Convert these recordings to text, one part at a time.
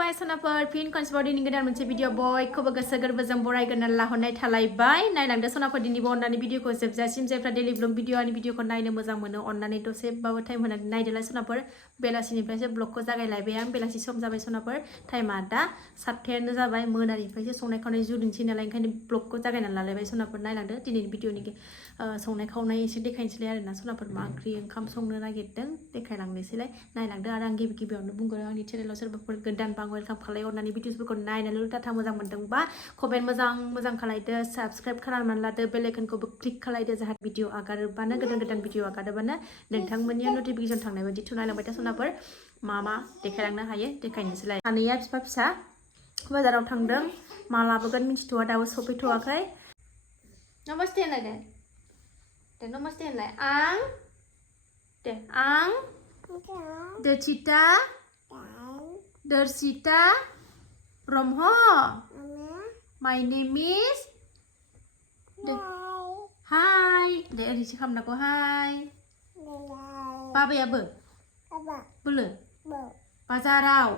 खुलुमबाय सनाफोर फिन खनसेबाव दिनै गोदान मोनसे भिडिअ बयखौबो गोसो गोरबोजों बरायग्रोना लाहरनाय थालायबाय नायलांदो सनाफोर दिनैबो अननानै भिडिअखौ जोबजासिम जायफ्रा डेलि ब्लग भिडिअनि भिडिअखौ नायनो मोजां मोनो अननानै दसेबाबो टाइम होनानै नायदोलाय सनाफोर बेलासिनिफ्रायसो ब्लगखौ जागायलायबाय आं बेलासि सम जाबाय सनाफोर टाइमा दा 7थायानो जाबाय मोनानिफ्रायसो संनाय खावनाय जुरिनोसै नालाय ओंखायनो ब्लगखौ जागायनानै लालायबाय सनाफोर नायलांदो दिनैनि भिडिअनि संनाय खावनाय एसे देखायनोसैलाय आरोना सनाफोर मा ओंख्रि ओंखाम संनो नागिरदों देखायलांनोसैलाय नायलांदो आरो आं गिबियावनो बुंगोन आंनि चेनेलाव सोरबाफोर गोदान बा वेलकाम खालामनानै भिडिअसफोरखौ नायनानै डाटा मोजां मोनदोंबा कमेन्ट मोजां खालायदो साबस्क्राइब खालामनानै लादो बेल आइकनखौबो क्लिक खालायदो जाहाथे भिडिअ आगारोबानो गोदान भिडिअ आगारोबानो नोंथांमोननिया नटिफिकेसन थांनाय बायदि थुनायलांबाय था सनाफोर मा देखायलांनो हायो देखायनोसैलाय सानैया फिसा बाजाराव थांदों मा लाबोगोन मिथिथ'आ दाबो सफैथ'वाखै नमस्ते होनलाय दे नमस्ते होनलाय आं दर्शिता Brahma my name is hi दे ओरैसो खालामनांगौ hi बाबायाबो बोलो बाजाराव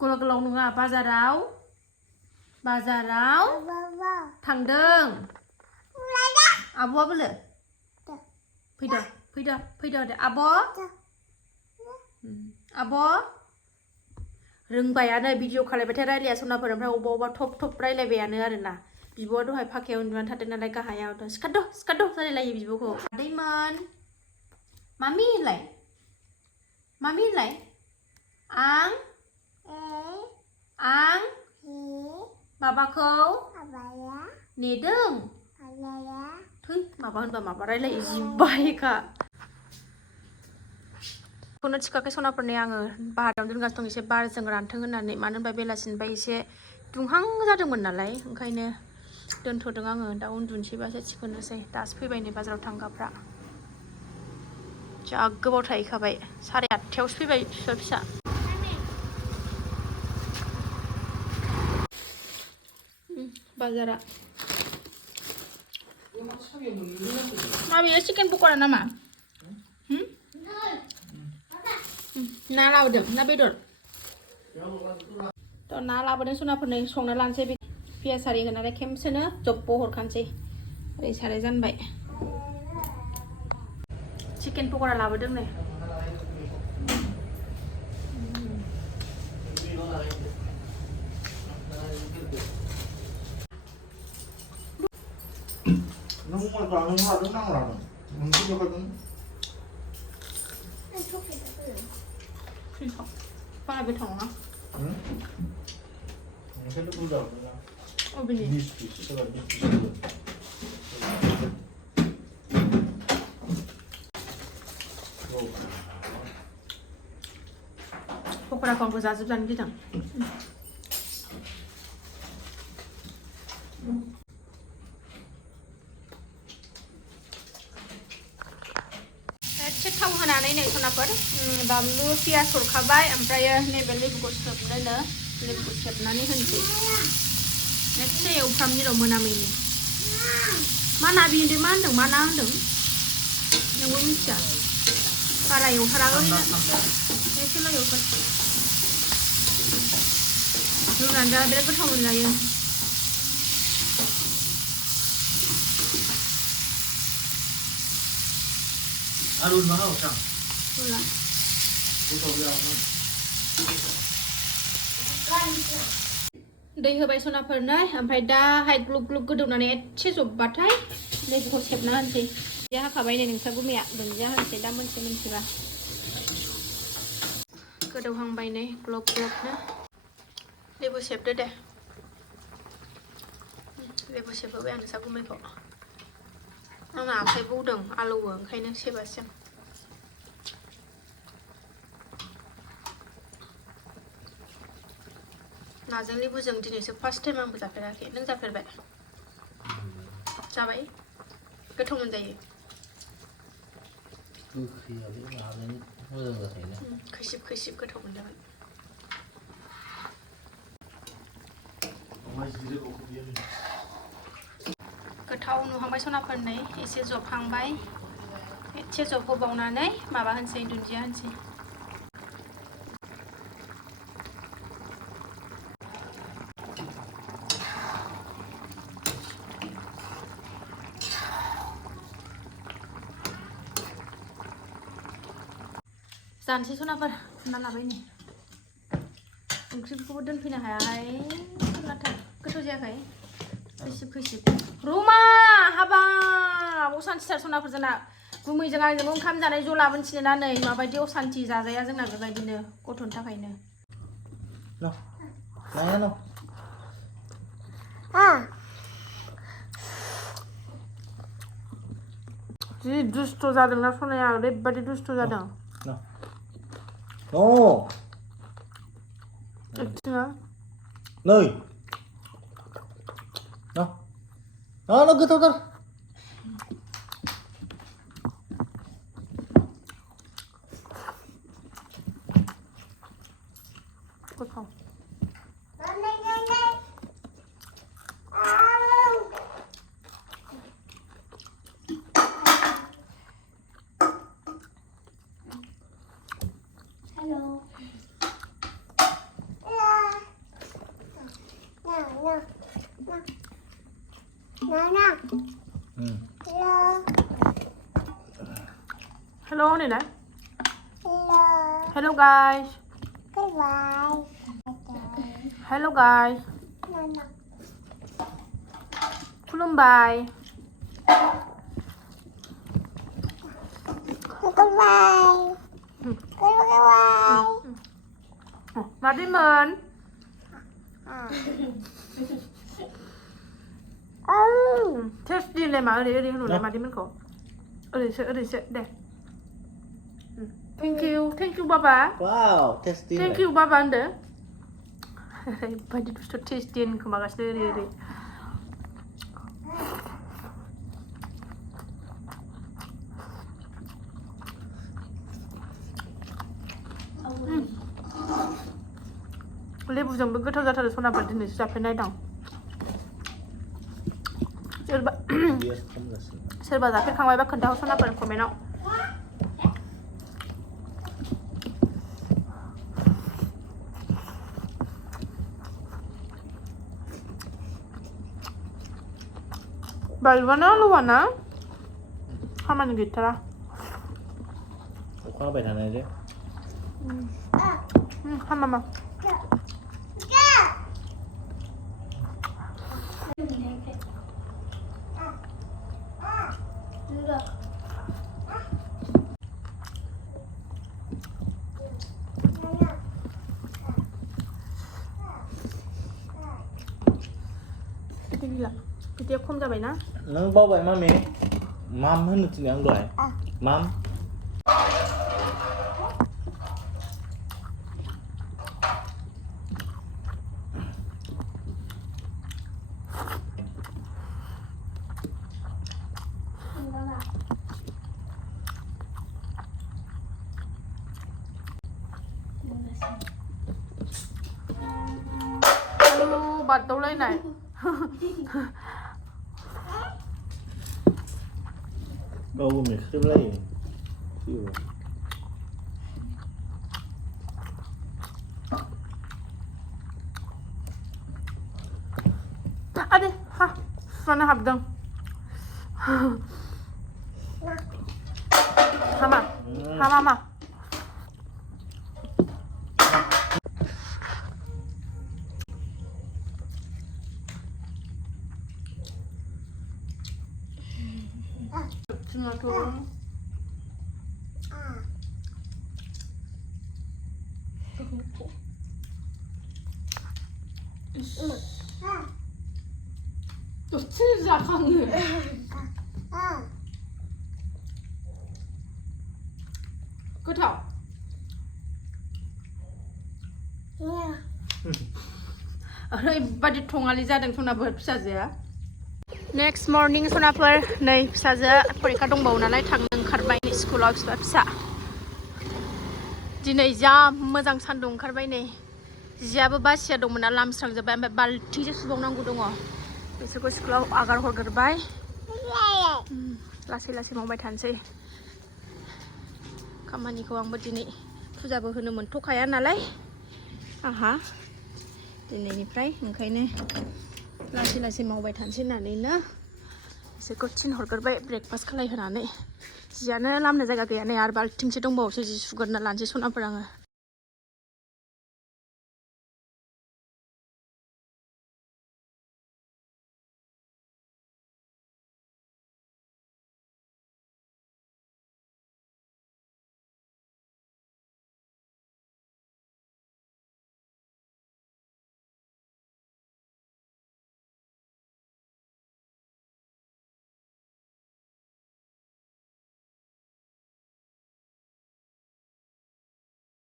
गोलाव नङा बाजाराव थांदों आब'आ बोलो फैदो दे आब' रोंबायानो भिडिअ खालायबाथाय रायलाया सनाफोर ओमफ्राय अबा थप रायलायबायानो आरोना बिब'आ दहाय फाखायाव उन्दुनानै थादों नालाय गाहायाव सिखाद' जालायलायो बिब'खौ आदैमोन मामि होनलाय आं बाबाखौ नेदों थै माबा होनबा माबा रायलायो जिबायखा खौनो थिखाखै सनाफोरनि आङो बाहारावनो दोनगासिनो दं एसे बारजों रानथों होननानै मानो होनबा बेलासिनिफ्राय एसे दुंहां जादोंमोन नालाय ओंखायनो दोनथ'दों आङो दा उन्दुनोसैबासो थिखोनोसै दासो फैबाय नै बाजाराव थांग्राफ्रा जा गोबाव थाहैखाबाय 8:30आवसो फैबाय फिसा बाजारा माबेयो चिकेन पक'रा नामा ना लाबोदों ना बेदर थ' ना लाबोदों सनाफोरनो संना लानोसै पियास आरि होनानै खेमसेनो जब्ब हरखानोसै ओरै साराय जानबाय चिकेन पक'रा लाबोदों नै बारा गोथाव नङा पक'राखौ आंबो जाजोबजानो गिदों एसे थाव होनानै नै सनाफोर बानलु पियास हरखाबाय ओमफ्राय नैबे लेबुखौ सेबनानै होनोसै एसे एवफ्रामनि र' मोनामैनि मा ना बियो मा होनदों मा ना होनदों नोंबो मिथिया बारा एवथारा ओरैनो एसेल' एवगोन रुनानै जा बिराद गोथाव मोनजायो दै होबाय सनाफोरनो ओमफ्राय दाहाय ग्लुब गोदौनानै एसे जब्बाथाय लेबुखौ सेबना होनोसै दुन्दिया हाखाबाय नै नोंस्रा गुमैया दुन्दिया होनोसै दा मोनसेबा गोदौहांबाय नै ग्लब लेबु सेबदो दे लेबु सेबहोबाय आं नोंस्रा गुमैखौ आंना आखाइ बौदों आलौवो ओंखायनो सेबासै आं नाजों लेबुजों दिनैसो फार्स्ट टाइम आंबो जाफेराखै नों जाफेरबाय जाबाय गोथाव मोनजायो खैसिब गोथाव मोनजाबाय गोथाव नुहांबाय सनाफोरनै एसे जबहांबाय एसे जबहोबावनानै माबा होनसै दुन्दिया होनसै जानोसै सनाफोर ना लाबाय नै ओंख्रिफोरखौबो दोनफैनो हायाहाय नाथाय गोथाव जायाखै खैसिब रुमा हाबाब असान्थिथार सनाफोर जोंना गुमैजों आंजों ओंखाम जानाय ज' लाबोनोसै ना नै माबायदि असान्थि जाजाया जोंना बेबायदिनो गथ'नि थाखायनो जि दुस्ट जादोंना सनाया ओरैबायदि दुस्ट जादों एक्टिङा नै nó गोथावथार गोथाव Hello này này. Hello guys. Hello guys. Kulumbai. Mati men. Tasty này mà ở đây hụt này mà đi mình có. Ở đây sẽ đẹp. Thank you Baba. Wow, tasty. Thank you Baba anda. Badi dusto tasty kemagasin dari. लेबुजोंबो गोथाव जाथारो सनाफोर दिनैसो जाफेरनाय दं सोरबा जाफेरखांबायबा खोन्थाहर सनाफोर कमेन्टआव बालबाना लुवाना खामानि गैथारा अखा हाबाय थानाय जे हामामा Video không ra vậy nè. Nó bao vậy mami. Mam hơn được chị ăn rồi. Mam. Hello, bật đâu lên này. Câu mình cứ lấy chịu đi ha sana habdang hama Singapore. 진짜 강해. 그쵸? ओरैबायदि थङालि जादों सनाफोर फिसाजोआ next morning सनाफोर नै फिसाजोआ फरिखा दंबावो नालाय थांनो ओंखारबाय स्कुलाव फिसा दिनै जा मोजां सान्दुं ओंखारबाय नै जियाबो बासिया दंमोन ना लामस्रांजोब्बाय ओमफ्राय बाल्थिंसो सुबावनांगौ दङ बिसोरखौ स्कुलाव आगार हरग्रोबाय लासै लासै मावबाय थानोसै खामानिखौ आंबो दिनै फुजाबो होनो मोनथ'खाया नालाय आहा दिनैनिफ्राय ओंखायनो लासै लासै मावबाय थानोसै होननानैनो बिसोरखौ थिनहरग्रोबाय ब्रेकफास्ट खालायहोनानै जियानो लामनो जायगा गैया नै आरो बाल्थिंसे दंबावोसो जि सुग्रोना लानोसै सनाफोर आङो